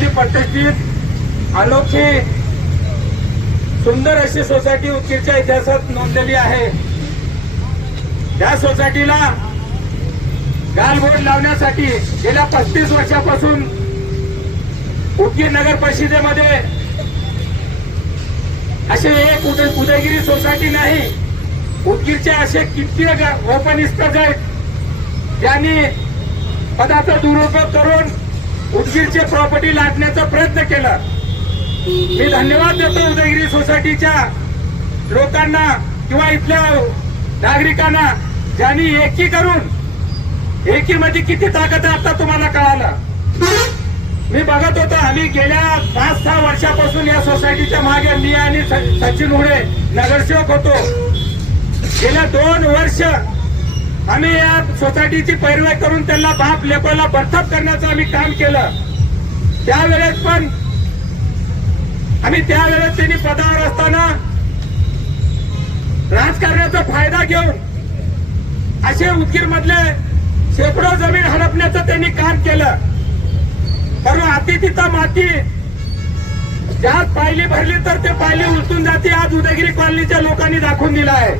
जिल्ह्यातली प्रतिष्ठित अनोखी सुंदर अशी सोसायटी उदगीरच्या इतिहासात नोंदलेली आहे। त्या सोसायटीला गालबोट लावण्यासाठी गेल्या 35 वर्षापासून उदगीर नगर परिषदेमध्ये असे एक उदयगिरी सोसायटी नाही, उदगीरचे असे कित्येक ओपनिस्टर्स आहेत ज्यांनी पदाचा दुरुपयोग करून उदगीरचे प्रॉपर्टी लाटण्याचा प्रयत्न केला। मी धन्यवाद देतो उदयगिरी सोसायटीच्या लोकांना किंवा इथल्या नागरिकांना ज्यांनी एकी करून, एकीमध्ये किती ताकद आहे आता तुम्हाला कळालं। मी बघत होतो, आम्ही गेल्या 5-6 वर्षापासून या सोसायटीच्या मागे मी आणि सचिन हुडे नगरसेवक होतो। गेल्या 2 वर्ष आम्ही या सोसायटीची पैरवी करून त्यांना बाप लेकोला बरथाप करण्याचं आम्ही काम केलं। त्यावेळेस पण त्यावेळेस त्यांनी पदावर असताना राजकारणाचा फायदा घेऊन असे उदगीर मधले शेकडो जमीन हडपण्याचं त्यांनी काम केलं। पण आती तिथं माती, ज्यात पायली भरली तर ते पायली उलटून जाते। आज उदयगिरी कॉलनीच्या लोकांनी दाखवून दिला आहे।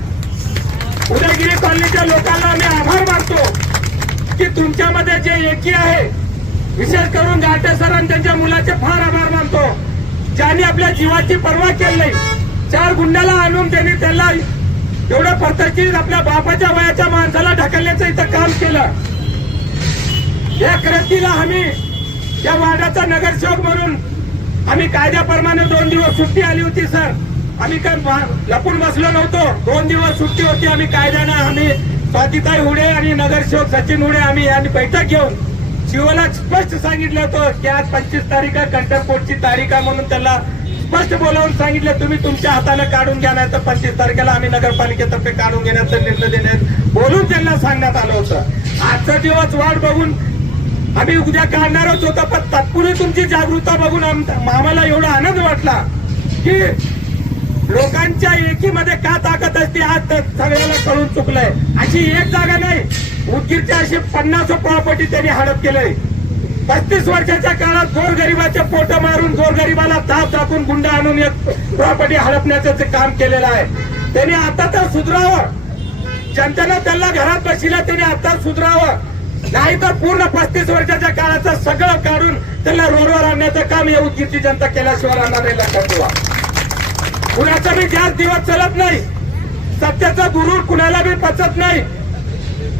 उदयगिरी कॉलनीच्या लोकांना मी आभार मानतो की तुमच्यामध्ये जे एकी आहे, विशेष करून गाटे सर आणि त्यांच्या मुलाचे फार आभार मानतो, ज्यांनी आपल्या जीवाची पर्वा केली नाही। 4 गुंड्याला आणून त्यांनी त्याला एवढं फरतकीर आपल्या बापाच्या वयाच्या माणसाला ढकलण्याचं इथं काम केलं। या कृतीला आम्ही या वार्डाचा नगरसेवक म्हणून आम्ही कायद्याप्रमाणे 2 दिवस सुट्टी आली होती सर, आम्ही काय लपून बसलो नव्हतो। 2 दिवस सुट्टी होती, आम्ही कायद्यानं आम्ही स्वातीताई हुडे आणि नगरसेवक सचिन हुडे आम्ही यांनी बैठक घेऊन शिवला स्पष्ट सांगितलं होतं की आज 25 तारीख कंटकपोटची तारीख आहे, म्हणून त्याला स्पष्ट बोलावून सांगितलं तुम्ही तुमच्या हाताने काढून घ्या, नाही तर 25 तारखेला आम्ही नगरपालिकेतर्फे काढून घेण्याचा निर्णय देण्यात बोलून त्यांना सांगण्यात आलं होतं। आजचा दिवस वाट बघून आम्ही उद्या काढणारच होतो, पण तात्पुरती तुमची जागरूकता बघून आम्हाला एवढा आनंद वाटला की लोकांच्या एकीमध्ये का ताकद असते आज सगळ्याला कळून चुकलंय। अशी एक जागा नाही, उदगीरच्या अशी 50 प्रॉपर्टी त्यांनी हडप केलंय। 35 वर्षाच्या काळात गोरगरिबाचे पोट मारून गोरगरिबाला ताप टाकून गुंडा आणून एक प्रॉपर्टी हडपण्याचं ते काम केलेलं आहे। त्यांनी आता तर सुधारावं, जनतेनं त्यांना घरात बसल्या त्यांनी आता सुधारावं, नाही तर पूर्ण 35 वर्षाच्या काळाचं सगळं काढून त्यांना रोडवर आणण्याचं काम या उदगीरची जनता केल्याशिवाय राहणार नाही, लक्षात ठेवा। कुणाचा बी जास्त दिवस चलत नाही, सत्याचा गुरूर कुणाला बी पचत नाही।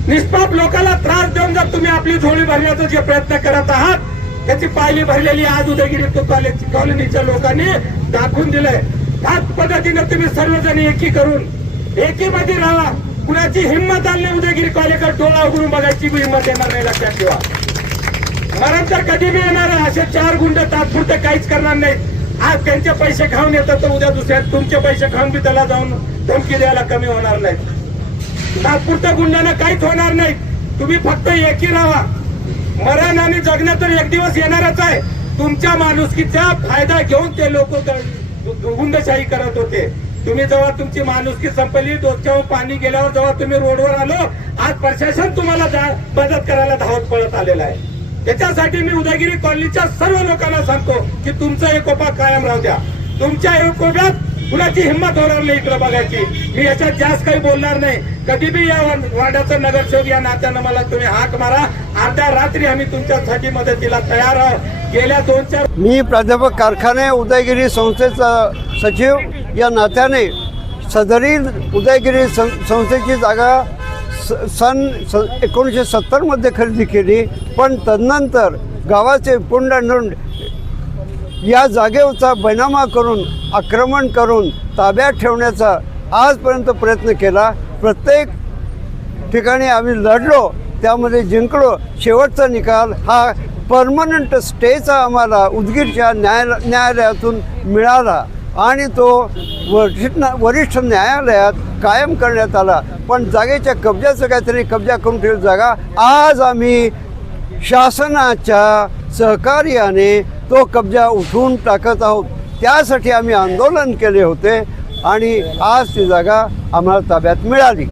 निष्पाप लोकांना त्रास देऊन जर तुम्ही आपली झोळी भरण्याचा जे प्रयत्न करत आहात, त्याची पायली भरलेली आज उदयगिरी कॉलनीच्या लोकांनी दाखवून दिलंय। त्याच पद्धतीने तुम्ही सर्वजण एकी करून एकीमध्ये राहा। कुणाची हिंमत आली उदयगिरी कॉलेजकडे डोळा उघडून बघायची बी हिंमत येणार नाही, लक्षात ठेवा। मरण तर कधी बी येणार आहे, असे 4 गुंड तात्पुरते काहीच करणार नाहीत। आज त्यांचे पैसे खाऊन येतात तर उद्या दुसऱ्या तुमचे पैसे खाऊन बी त्याला जाऊन धमकी द्यायला कमी होणार नाहीत। तात्पुरत्या गुंडांना काहीच होणार नाही, तुम्ही फक्त एकी राहा। मरण आणि जगणं तर एक दिवस येणारच आहे। तुमच्या माणुसकीचा फायदा घेऊन ते लोक गुंडशाही करत होते। तुम्ही जेव्हा तुमची माणुसकी संपली, डोक्यावर पाणी गेल्यावर जेव्हा तुम्ही रोडवर आलो, आज प्रशासन तुम्हाला मदत करायला धावत पळत आलेला आहे। त्याच्यासाठी मी उदयगिरी कॉलनीच्या सर्व लोकांना सांगतो की तुमचा एकोपा कायम राहू द्या। तुमच्या एकोप्यात कुणाची हिंमत होणार नाही इकडे बघायची। मी याच्यात जास्त काही बोलणार नाही। कधी बी या वार्डाचा नगरसेवक या नात्यानं मला तुम्ही हाक मारा, अर्ध्या रात्री आम्ही तुमच्यासाठी मदतीला तयार आहोत। गेल्या 2-4 मी प्राध्यापक कारखाने उदयगिरी संस्थेचा सचिव या नात्याने सदरी उदयगिरी संस्थेची जागा सन 1970 मध्ये खरेदी केली, पण तदनंतर गावाचे पुंडांड या जागेचा बैनामा करून आक्रमण करून ताब्यात ठेवण्याचा आजपर्यंत प्रयत्न केला। प्रत्येक ठिकाणी आम्ही लढलो, त्यामध्ये जिंकलो। शेवटचा निकाल हा परमनंट स्टेचा आम्हाला उदगीरच्या न्यायालयातून मिळाला आणि तो वरिष्ठ न्यायालयात कायम करण्यात आला। पण जागेच्या कब्जाचं काहीतरी कब्जा करून ठेवली जागा आज आम्ही शासनाच्या सहकार्याने तो कब्जा उठवून टाकत आहोत। त्यासाठी आम्ही आंदोलन केले होते आणि आज ती जागा आम्हाला ताब्यात मिळाली।